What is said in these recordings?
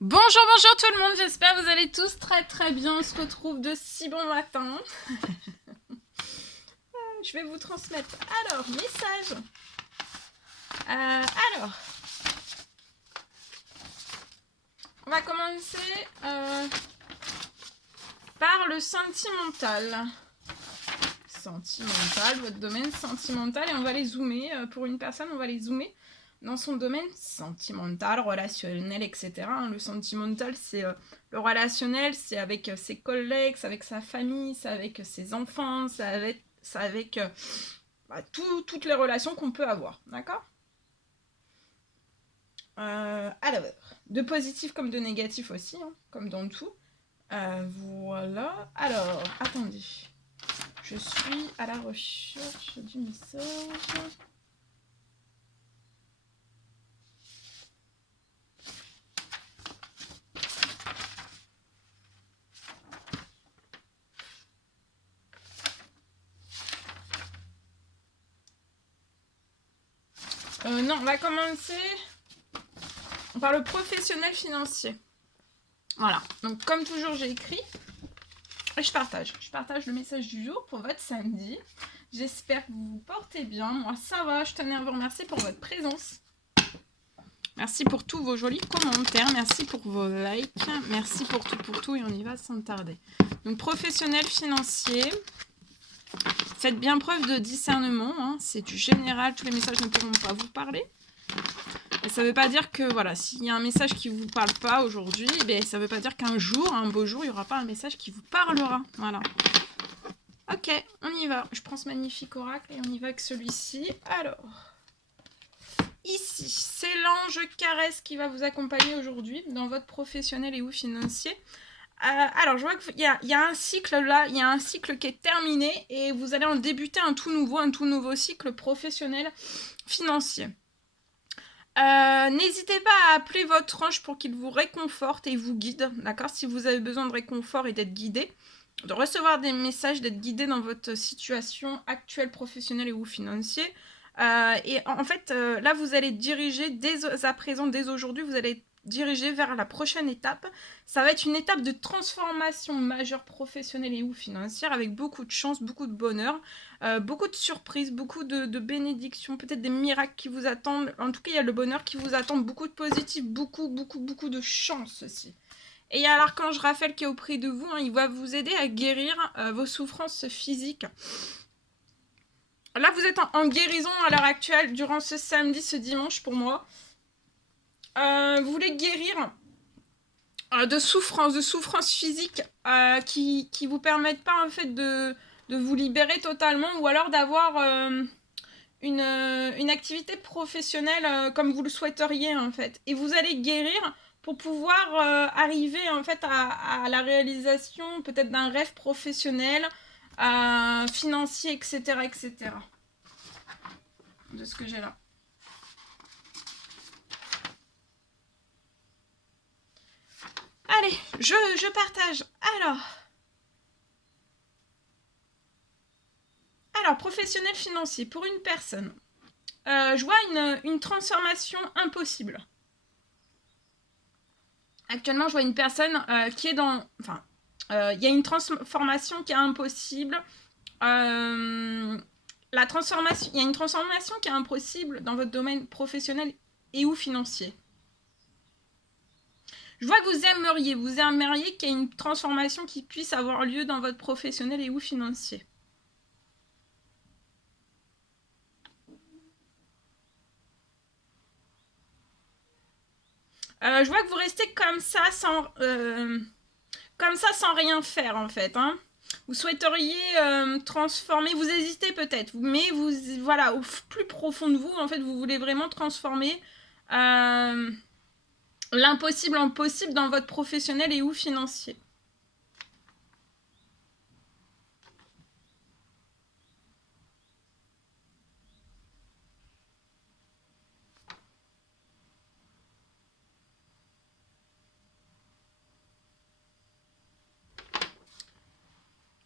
Bonjour, bonjour tout le monde, j'espère que vous allez tous très très bien. On se retrouve de si bon matin. Je vais vous transmettre alors, message. Alors, on va commencer par le sentimental. Sentimental, votre domaine sentimental, et on va les zoomer. Pour une personne, on va les zoomer dans son domaine sentimental, relationnel, etc. Le sentimental, c'est le relationnel, c'est avec ses collègues, c'est avec sa famille, c'est avec ses enfants, c'est avec toutes les relations qu'on peut avoir, d'accord. Alors, de positif comme de négatif aussi, hein, comme dans tout. Voilà. Alors, attendez. Je suis à la recherche du message. Non, on va commencer par le professionnel financier. Voilà. Donc, comme toujours, j'ai écrit et je partage. Je partage le message du jour pour votre samedi. J'espère que vous vous portez bien. Moi, ça va. Je tenais à vous remercier pour votre présence. Merci pour tous vos jolis commentaires. Merci pour vos likes. Merci pour tout. Et on y va sans tarder. Donc, professionnel financier. Faites bien preuve de discernement. Hein. C'est du général. Tous les messages ne pourront pas vous parler. Et ça ne veut pas dire que, voilà, s'il y a un message qui ne vous parle pas aujourd'hui, ben, ça ne veut pas dire qu'un jour, un beau jour, il n'y aura pas un message qui vous parlera. Voilà. Ok, on y va. Je prends ce magnifique oracle et on y va avec celui-ci. Alors, ici, c'est l'ange caresse qui va vous accompagner aujourd'hui dans votre professionnel et ou financier. Alors, je vois qu'il y a un cycle là, il y a un cycle qui est terminé et vous allez en débuter un tout nouveau cycle professionnel financier. N'hésitez pas à appeler votre ange pour qu'il vous réconforte et vous guide, d'accord. Si vous avez besoin de réconfort et d'être guidé, de recevoir des messages, d'être guidé dans votre situation actuelle, professionnelle et ou financière. Et en fait, là, vous allez diriger dès à présent, dès aujourd'hui, vous allez diriger vers la prochaine étape. Ça va être une étape de transformation majeure professionnelle et ou financière avec beaucoup de chance, beaucoup de bonheur, beaucoup de surprises, beaucoup de bénédictions, peut-être des miracles qui vous attendent. En tout cas, il y a le bonheur qui vous attend, beaucoup de positif, beaucoup de chance aussi. Et il y a l'archange Raphaël qui est auprès de vous, hein, il va vous aider à guérir vos souffrances physiques. Là, vous êtes en guérison à l'heure actuelle, durant ce samedi, ce dimanche pour moi. Vous voulez guérir de souffrances physiques qui vous permettent pas en fait de vous libérer totalement, ou alors d'avoir une activité professionnelle comme vous le souhaiteriez en fait. Et vous allez guérir pour pouvoir arriver en fait à la réalisation peut-être d'un rêve professionnel, financier, etc., etc. De ce que j'ai là. Allez, je partage. Alors, professionnel financier, pour une personne, je vois une transformation impossible. Actuellement, je vois une personne qui est dans... Enfin, il y a une transformation qui est impossible. La transformation, il y a une transformation qui est impossible dans votre domaine professionnel et ou financier. Je vois que vous aimeriez qu'il y ait une transformation qui puisse avoir lieu dans votre professionnel et ou financier. Je vois que vous restez comme ça sans rien faire en fait. Hein. Vous souhaiteriez transformer, vous hésitez peut-être, mais vous, voilà, au plus profond de vous, en fait, vous voulez vraiment transformer l'impossible en possible dans votre professionnel et ou financier.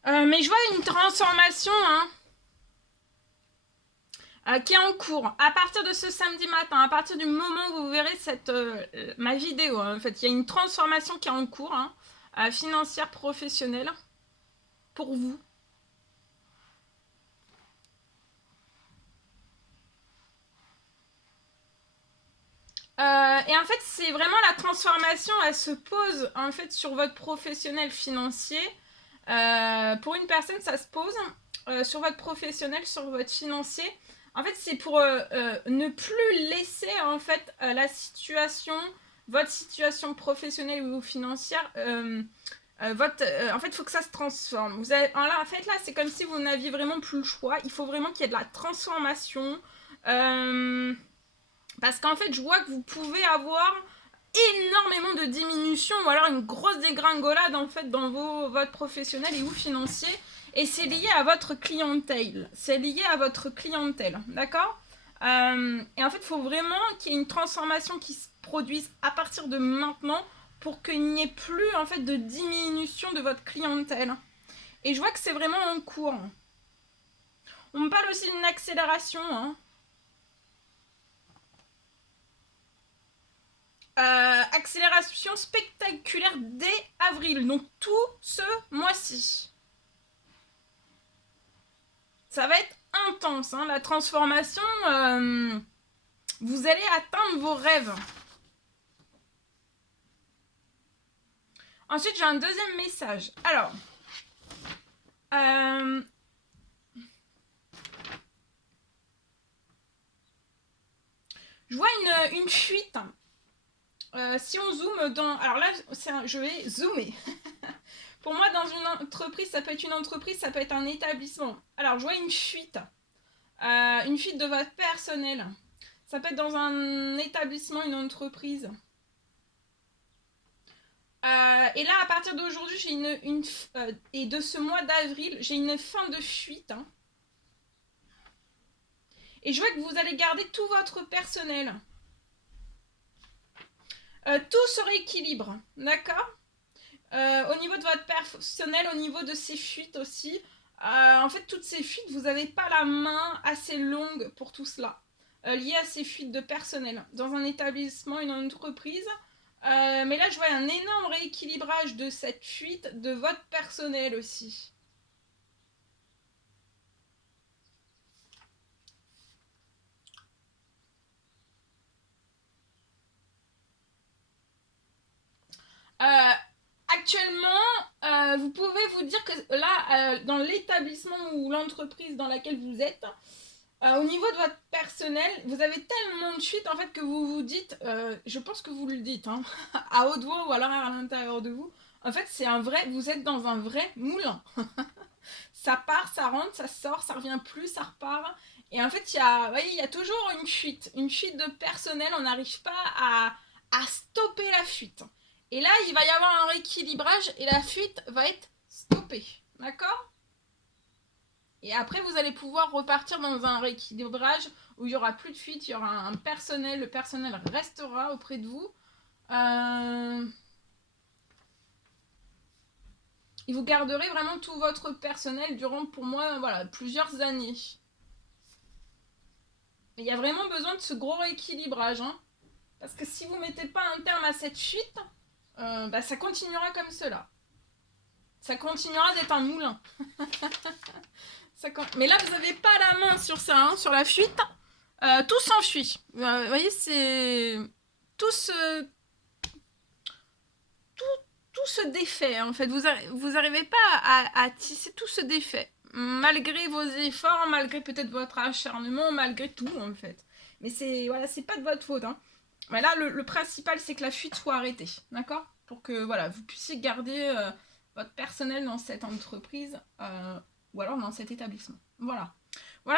Mais je vois une transformation, hein. qui est en cours. À partir de ce samedi matin, à partir du moment où vous verrez ma vidéo, en fait, il y a une transformation qui est en cours, financière, professionnelle, pour vous. Et en fait, c'est vraiment la transformation, elle se pose en fait sur votre professionnel financier. Pour une personne, ça se pose sur votre professionnel, sur votre financier. En fait, c'est pour ne plus laisser en fait votre situation professionnelle ou financière. En fait, il faut que ça se transforme. En fait, là, c'est comme si vous n'aviez vraiment plus le choix. Il faut vraiment qu'il y ait de la transformation. Parce qu'en fait, je vois que vous pouvez avoir énormément de diminution ou alors une grosse dégringolade en fait dans votre professionnel et ou financier. Et c'est lié à votre clientèle. C'est lié à votre clientèle, d'accord Et en fait, il faut vraiment qu'il y ait une transformation qui se produise à partir de maintenant pour qu'il n'y ait plus en fait de diminution de votre clientèle. Et je vois que c'est vraiment en cours. On me parle aussi d'une accélération, accélération spectaculaire dès avril, donc tout ce mois-ci. Ça va être intense, la transformation. Vous allez atteindre vos rêves. Ensuite, j'ai un deuxième message. Alors, je vois une fuite. Si on zoome dans... Alors là, je vais zoomer. Pour moi, dans une entreprise, ça peut être une entreprise, ça peut être un établissement. Alors, je vois une fuite de votre personnel. Ça peut être dans un établissement, une entreprise. Et là, à partir d'aujourd'hui, j'ai et de ce mois d'avril, j'ai une fin de fuite. Et je vois que vous allez garder tout votre personnel. Tout se rééquilibre, d'accord ? Au niveau de votre personnel, au niveau de ces fuites aussi. En fait, toutes ces fuites, vous n'avez pas la main assez longue pour tout cela. Liées à ces fuites de personnel. Dans un établissement, une entreprise. Mais là, je vois un énorme rééquilibrage de cette fuite de votre personnel aussi. Actuellement, vous pouvez vous dire que là, dans l'établissement ou l'entreprise dans laquelle vous êtes, au niveau de votre personnel, vous avez tellement de fuites en fait que vous vous dites, je pense que vous le dites, à haute voix ou alors à l'intérieur de vous. En fait, vous êtes dans un vrai moulin. Ça part, ça rentre, ça sort, ça revient plus, ça repart. Et en fait, il y a toujours une fuite de personnel. On n'arrive pas à stopper la fuite. Et là, il va y avoir un rééquilibrage et la fuite va être stoppée. D'accord ? Et après, vous allez pouvoir repartir dans un rééquilibrage où il n'y aura plus de fuite, il y aura un personnel, le personnel restera auprès de vous. Et vous garderez vraiment tout votre personnel durant, pour moi, voilà, plusieurs années. Il y a vraiment besoin de ce gros rééquilibrage. Parce que si vous ne mettez pas un terme à cette fuite, ça continuera comme cela. Ça continuera d'être un moulin. Mais là, vous n'avez pas la main sur ça, sur la fuite. Tout s'enfuit. Vous voyez, c'est... Tout se défait, en fait. Vous n'arrivez pas à tisser, tout se défait. Malgré vos efforts, malgré peut-être votre acharnement, malgré tout, en fait. Mais c'est pas de votre faute. Mais là, le principal, c'est que la fuite soit arrêtée. D'accord ? Pour que vous puissiez garder votre personnel dans cette entreprise ou alors dans cet établissement. Voilà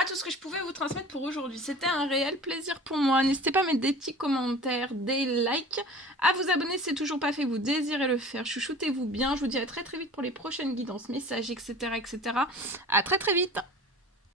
tout ce que je pouvais vous transmettre pour aujourd'hui. C'était un réel plaisir pour moi. N'hésitez pas à mettre des petits commentaires, des likes, à vous abonner si c'est toujours pas fait, vous désirez le faire. Chouchoutez-vous bien. Je vous dis à très très vite pour les prochaines guidances, messages, etc. À très très vite.